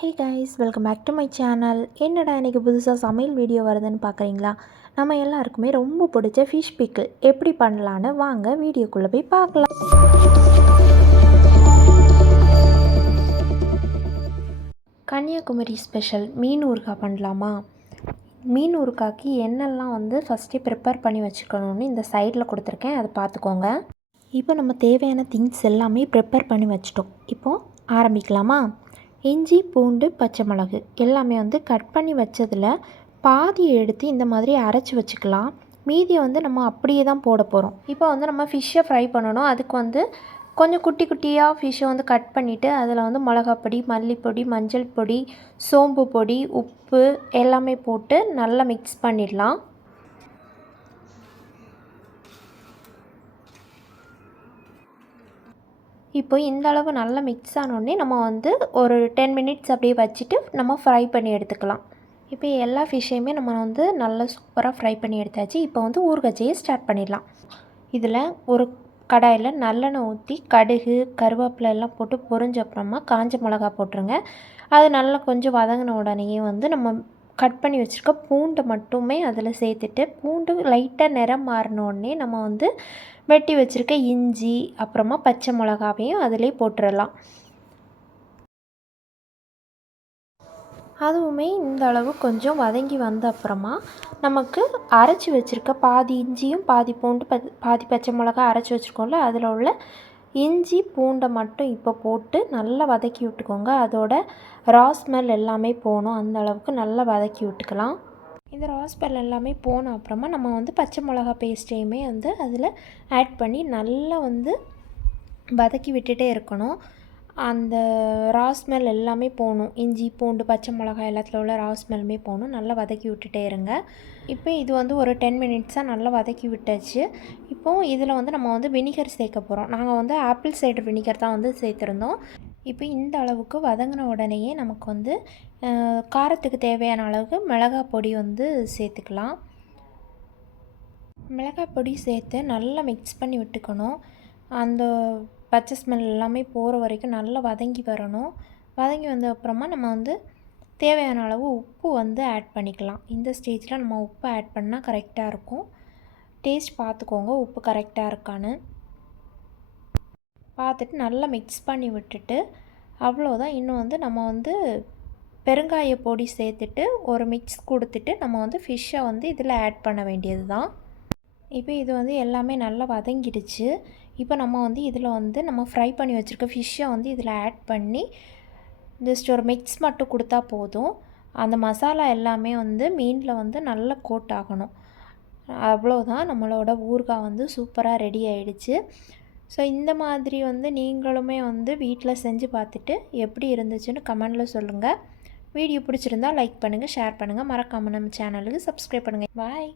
Hey guys, welcome back to my channel. என்னடா இன்றைக்கி புதுசாக சமையல் வீடியோ வருதுன்னு பார்க்குறீங்களா? நம்ம எல்லாருக்குமே ரொம்ப பிடிச்ச ஃபிஷ் பிக்கிள் எப்படி பண்ணலான்னு வாங்க வீடியோக்குள்ளே போய் பார்க்கலாம். கன்னியாகுமரி ஸ்பெஷல் மீன் ஊறுகாய் பண்ணலாமா? மீன் ஊறுகாய்க்கு என்னெல்லாம் ஃபஸ்ட்டே ப்ரிப்பேர் பண்ணி வச்சுக்கணும்னு இந்த சைடில் கொடுத்துருக்கேன், அதை பார்த்துக்கோங்க. இப்போ நம்ம தேவையான திங்ஸ் எல்லாமே ப்ரிப்பேர் பண்ணி வச்சிட்டோம். இப்போது ஆரம்பிக்கலாமா? இஞ்சி, பூண்டு, பச்சை மிளகு எல்லாமே கட் பண்ணி வச்சதில் பாதியை எடுத்து இந்த மாதிரி அரைச்சி வச்சுக்கலாம். மீதியை நம்ம அப்படியே தான் போட போகிறோம். இப்போ நம்ம ஃபிஷ்ஷை ஃப்ரை பண்ணணும். அதுக்கு கொஞ்சம் குட்டி குட்டியாக ஃபிஷ்ஷை கட் பண்ணிவிட்டு அதில் மிளகாப்பொடி, மல்லிப்பொடி, மஞ்சள் பொடி, சோம்பு பொடி, உப்பு எல்லாமே போட்டு நல்லா மிக்ஸ் பண்ணிடலாம். இப்போ இந்த அளவு நல்லா மிக்ஸ் ஆனோடனே நம்ம ஒரு 10 மினிட்ஸ் அப்படியே வச்சுட்டு நம்ம ஃப்ரை பண்ணி எடுத்துக்கலாம். இப்போ எல்லா ஃபிஷ்ஷையுமே நம்ம நல்லா சூப்பராக ஃப்ரை பண்ணி எடுத்தாச்சு. இப்போ ஊறுகாய் செய்ய ஸ்டார்ட் பண்ணிடலாம். இதில் ஒரு கடாயில் நல்லெண்ணெய் ஊற்றி கடுகு, கருவேப்பிலை எல்லாம் போட்டு பொரிஞ்ச அப்புறமா காஞ்ச மிளகா போட்டுருங்க. அது நல்லா கொஞ்சம் வதங்கின உடனேயே நம்ம கட் பண்ணி வச்சுருக்க பூண்டை மட்டுமே அதில் சேர்த்துட்டு, பூண்டு லைட்டாக நிறம் மாறினோடனே நம்ம வெட்டி வச்சுருக்க இஞ்சி அப்புறமா பச்சை மிளகாவையும் அதிலே போட்டுடலாம். அதுவுமே இந்த அளவு கொஞ்சம் வதங்கி வந்த அப்புறமா நமக்கு அரைச்சி வச்சுருக்க பாதி இஞ்சியும் பாதி பூண்டு பாதி பச்சை மிளகா அரைச்சி வச்சுருக்கோம்ல, அதில் உள்ள இஞ்சி பூண்டை மட்டும் இப்போ போட்டு நல்லா வதக்கி விட்டுக்கோங்க. அதோட ரா ஸ்மெல் எல்லாமே போகணும், அந்த அளவுக்கு நல்லா வதக்கி விட்டுக்கலாம். இந்த ரா ஸ்மெல் எல்லாமே போன அப்புறமா நம்ம பச்சை மிளகா பேஸ்ட்டையுமே அதில் ஆட் பண்ணி நல்லா வதக்கி விட்டுட்டே இருக்கணும். அந்த ரா ஸ்மெல் எல்லாமே போகணும். இஞ்சி, பூண்டு, பச்சை மிளகாய் எல்லாத்தில் உள்ள ரா ஸ்மெல்லுமே போகணும். நல்லா வதக்கி விட்டுட்டே இருங்க. இப்போ இது ஒரு 10 மினிட்ஸாக நல்லா வதக்கி விட்டாச்சு. இப்போது இதில் நம்ம வினிகர் சேர்க்க போகிறோம். நாங்கள் ஆப்பிள் சைடர் வினிகர் தான் சேர்த்துருந்தோம். இப்போ இந்த அளவுக்கு வதங்கின உடனேயே நமக்கு காரத்துக்கு தேவையான அளவுக்கு மிளகாய் பொடி சேர்த்துக்கலாம். மிளகாய் பொடி சேர்த்து நல்லா மிக்ஸ் பண்ணி விட்டுக்கணும். அந்த பச்சை ஸ்மெல் எல்லாமே போகிற வரைக்கும் நல்லா வதங்கி வரணும். வதங்கி வந்த அப்புறமா நம்ம தேவையான அளவு உப்பு ஆட் பண்ணிக்கலாம். இந்த ஸ்டேஜில் நம்ம உப்பு ஆட் பண்ணால் கரெக்டாக இருக்கும். டேஸ்ட் பார்த்துக்கோங்க, உப்பு கரெக்டாக இருக்கான்னு பார்த்துட்டு நல்லா மிக்ஸ் பண்ணி விட்டுட்டு அவ்வளோதான். இன்னும் நம்ம பெருங்காய பொடி சேர்த்துட்டு ஒரு மிக்ஸ் கொடுத்துட்டு நம்ம ஃபிஷ்ஷை இதில் ஆட் பண்ண வேண்டியது தான். இப்போ இது எல்லாமே நல்லா வதங்கிடுச்சு. இப்போ நம்ம இதில் நம்ம ஃப்ரை பண்ணி வச்சுருக்க ஃபிஷ்ஷை இதில் ஆட் பண்ணி ஜஸ்ட் ஒரு மிக்ஸ் மட்டும் கொடுத்தா போதும். அந்த மசாலா எல்லாமே மீனில் நல்லா கோட் ஆகணும். அவ்வளோதான், நம்மளோட ஊறுகாய் சூப்பராக ரெடி ஆகிடுச்சு. ஸோ இந்த மாதிரி நீங்களுமே வீட்டில் செஞ்சு பார்த்துட்டு எப்படி இருந்துச்சுன்னு கமெண்டில் சொல்லுங்கள். வீடியோ பிடிச்சிருந்தால் லைக் பண்ணுங்கள், ஷேர் பண்ணுங்கள், மறக்காமல் நம்ம சேனலுக்கு சப்ஸ்கிரைப் பண்ணுங்கள். பாய்.